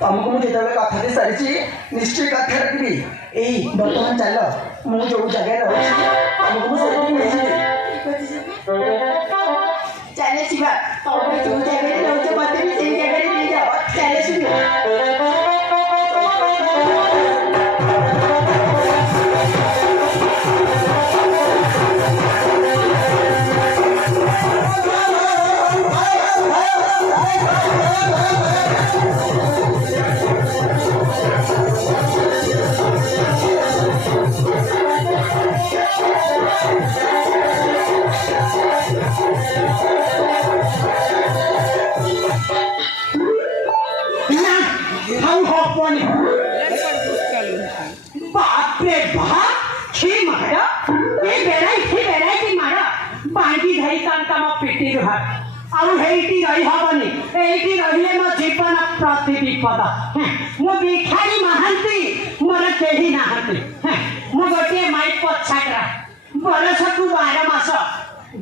तुमको मुझे कथा सारी निश्चय कथा रखी यही बर्तमान चल मुझे जो जगह रही चले जो जगह रोज मत से जगह नहीं जाओ चले जीवन प्रति विपद मु भिखारी महांती मोर केही नाहंती मु गोटे माइक पछाकरा बरस को 12 मास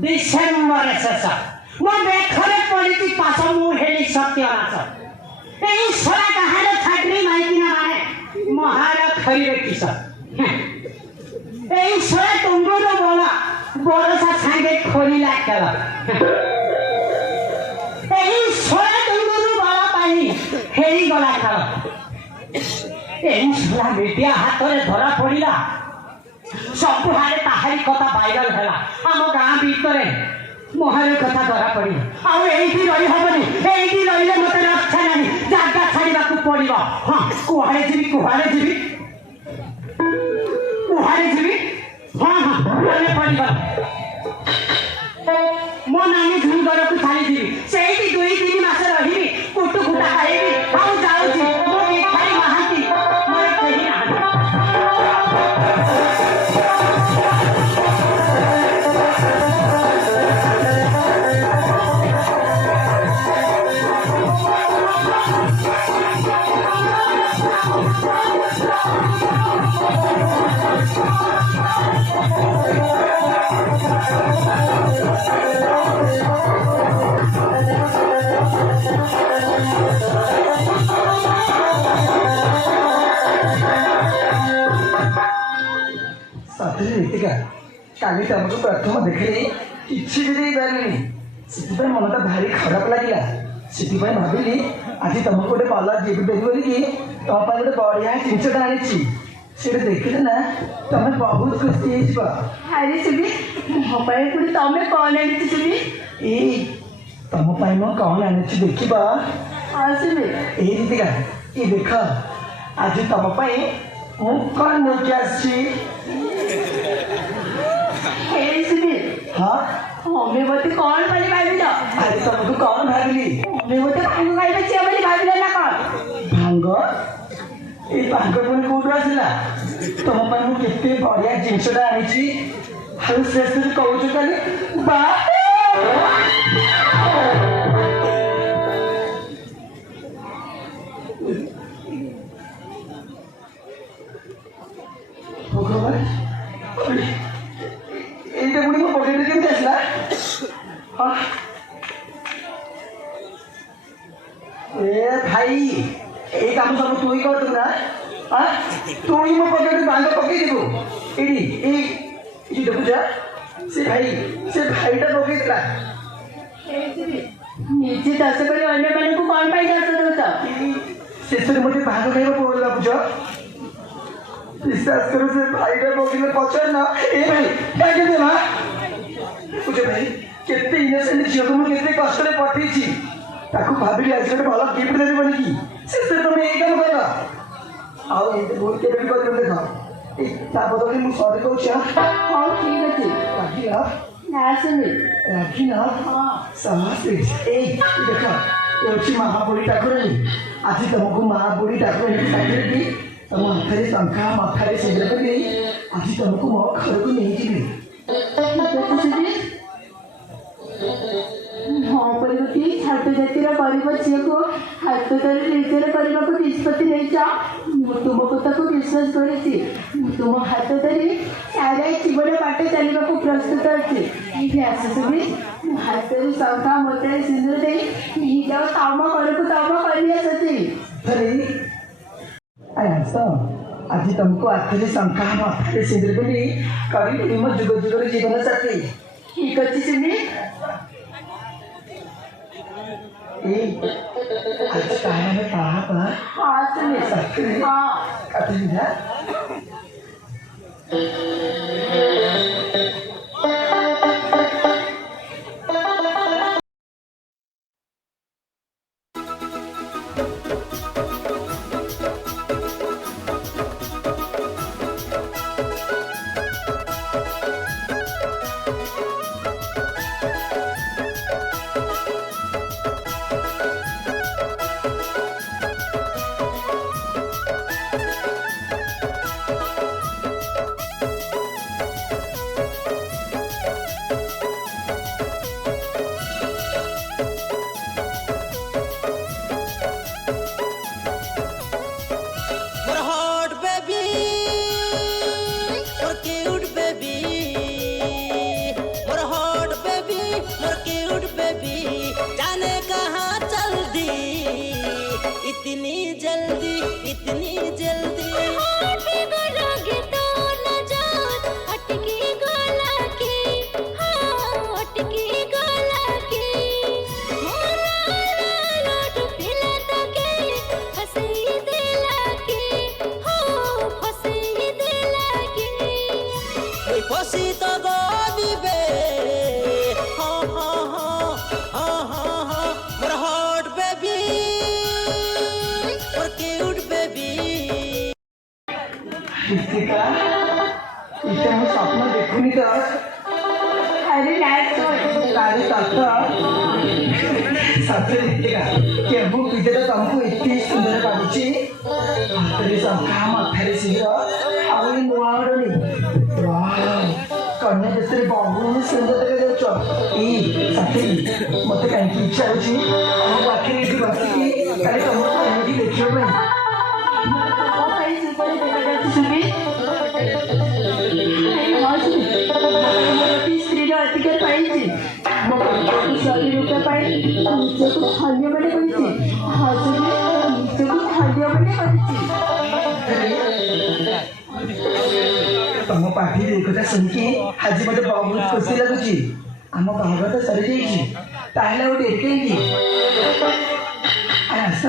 डिसेंबर शेष मो बेखरे पड़ी पास मु हेली सत्यनाश एई सरा कहार छाटरी माइकिना माने महार खरीरे किस एई सरा तुंगुर बोला बरसा सांगे खोलीला केला एई सरा हेरी गला खाल एला मीडिया हाथ में धरा पड़ा सब हारे ताहारी कथा भाइराल है आम गाँ भीतर महार कथा धरा पड़ी आई रही हेनी ये रही मत रक्षा ना जगह छाड़ा पड़ो हाँ कुआड़े जी कुआड़े जी हाँ हाँ पड़गला मो नानी झुंगर को छाड़ी जी से 2-3 मास रही कुटु कुटा खाइबी आउ जाउची मो भिखारी महांती मोर केही ना काली तुमको प्रथम देखली किसी भी पारे से मनटा भारी खराब लगे से भाविली आज तुमको गोटे भल गिफ्ट देवी बोलिकी तुम गोटे बढ़िया जिनसा आनी से देखिले ना तुम बहुत खुशी अरे सुबी मो तुम कौन आनी सुबी तुम मो कौन आनी देख हाँ सुबी ये दीदिका ये देख आज तुम मु कौन लेके आसी हाँ हमें बोलते कौन बोली भाभी तो अरे तुमको कौन भाविली हमें बोलते भांग खाइबे से बोली भाविले ना कौन भांग ए भांग पुणी कोठु आसिला तुम पर मु केते बढ़िया जिनसटा आनी हाउ श्रेष्ठ कहूछु खाली बा भगवान भाई ये काम सब तू ही कर ना हाँ तू ही मो पकेट बांध पकई देबो एडी ए देखु जा से भाईटा पकई देला निजे दस करे अन्य माने को कौन पाई दस दोता शेषरे मते भाग खाइबा पड़ला बुझ विश्वास करो से भाईटा पकईले पछर ना ए भाई काके देला बुझ भाई केते इनोसेंट झियो को केते कष्ट रे पठेछि ତାକୁ ଭାବିଲି ଆଜି ଗୋଟେ ଭଲ ଗିଫ୍ଟ ଦେବି ବୋଲିକି ସେଥିରେ ତମେ ଏଇ କାମ କର ଆଉ ଏମିତି ଭୁଲ କେବେ ବି କରିବ ଦେଖ ତା ବଦଳରେ ମୁଁ ସରି କହୁଛି ହଉ ଠିକ୍ ଅଛି। ରାଗିଲା ନା ଆସୁନି। ରାଗିଲା ସମସ୍ତେ ଏଇ ଦେଖ ଏ ଅଛି ମହାବୁଢ଼ୀ ଠାକୁରାଣୀ ଆଜି ତମକୁ ମହାବୁଢ଼ୀ ଠାକୁରାଣୀ ଡାକିକି ତମ ହାତରେ ଟଙ୍କା ମଥାରେ ସିନ୍ଦୁର ପକେଇ ଆଜି ତମକୁ ମୋ ଘରକୁ ନେଇଯିବି। ହଁ ପରିବର୍ତ୍ତୀ ଛାତ୍ର ଜାତିର ଗରିବ ଝିଅକୁ ହାତ ଧରି ନିଜର କରିବାକୁ ନିଷ୍ପତ୍ତି ନେଇଛ। ମୁଁ ତୁମ କଥାକୁ ବିଶ୍ୱାସ କରିଛି। ମୁଁ ତୁମ ହାତ ଧରି ସାରା ଜୀବନ ବାଟ ଚାଲିବାକୁ ପ୍ରସ୍ତୁତ ଅଛି। ଏଇଠି ଆସୁଛନ୍ତି ମୋ ହାତରେ ଶଙ୍ଖା ମୋଟାରେ ସିନ୍ଦୁର ଦେଇ ନେଇଯାଅ ତମ ଘରକୁ ତମ କରି ଆସୁଛି। ଆସ ଆଜି ତମକୁ ଆଖିରେ ଶଙ୍ଖା ମଥାରେ ସିନ୍ଦୁର ଦେବି କରିବି ମୋ ଯୁଗ ଯୁଗର ଜୀବନ ସାଥୀ। ଠିକ୍ ଅଛି ସୁମି। आज काय पहा पहा ହଁ ସୁମି। ହଁ काटून इतनी जल्दी इतनी जल्दी अटकी गोला की अटकी गोला की पिला के फसी दिला की फसी दिला की फसी तो गोदी बे इथे मी स्वप्न देखून अरे नाही तारी साथे केबू पिजे तमको इतनी सुंदर लाଗୁଛି ହାତରେ ଶଙ୍ଖା ମଥାରେ ସିନ୍ଦୁର ଆଉ ଏ ନୂଆ ଓଢ଼ଣୀ କନ୍ୟା ଦେଶରେ ବହୁତ ସୁନ୍ଦର ଦେଖାଯାଉଛ। ଏଇ ସାଥୀ ମତେ କାହିଁକି ଇଚ୍ଛା ହେଉଛି ଆମ ପାଖରେ ଏଠି ବସିକି କାଲି ତମକୁ ଏମିତି ଦେଖିବା ପାଇଁ। ସ୍ତ୍ରୀର ଅଧିକାର ପାଇଛି ମୋ ଶରୀର ରୂପ ପାଇଁ ନିଜକୁ ଧନ୍ୟ ମନେ କରିଛି। ନିଜକୁ ଧନ୍ୟ ମନେ କରିଛି। ତମ ପାଟିରେ ଏ କଥା ଶୁଣିକି ଆଜି ମତେ ବହୁତ ଖୁସି ଲାଗୁଛି। ଆମ ବାହାଘର ତ ସରିଯାଇଛି ତାହେଲେ ଆଉ ଡେରି କାହିଁକି ଆସ